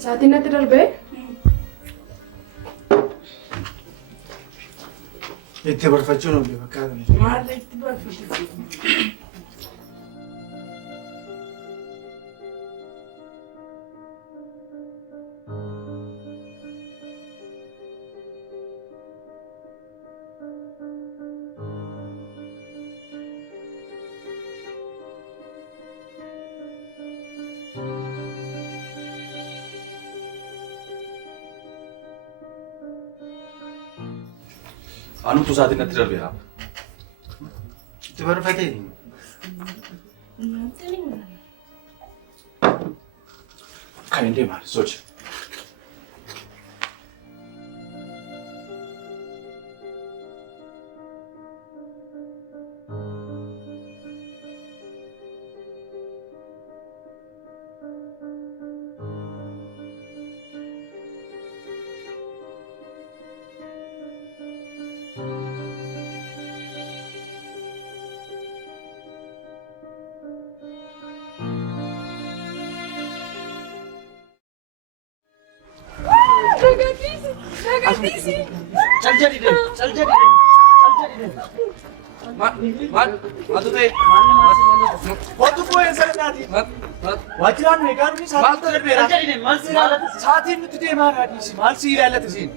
Sa'aatiin natti darbee? Itti barfachuun oole fakkaatan. Maal itti barfachuu? Anu tu sa'aatiin natti darbee haa. Itti barfatee. Kan hin deemaa sochi. चल जा दे मत तू ते What to go inside that? What you want me? Can't be Saatiin nuti deemaa raadhiisi. Maal si ilaallata siin?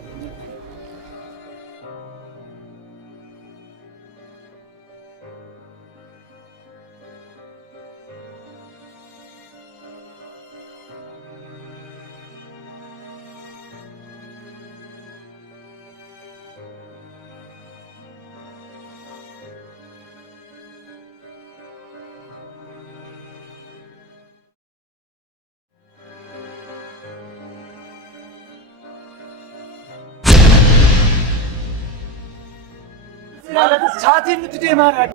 Saatiin nuti deemaa raadhiisi.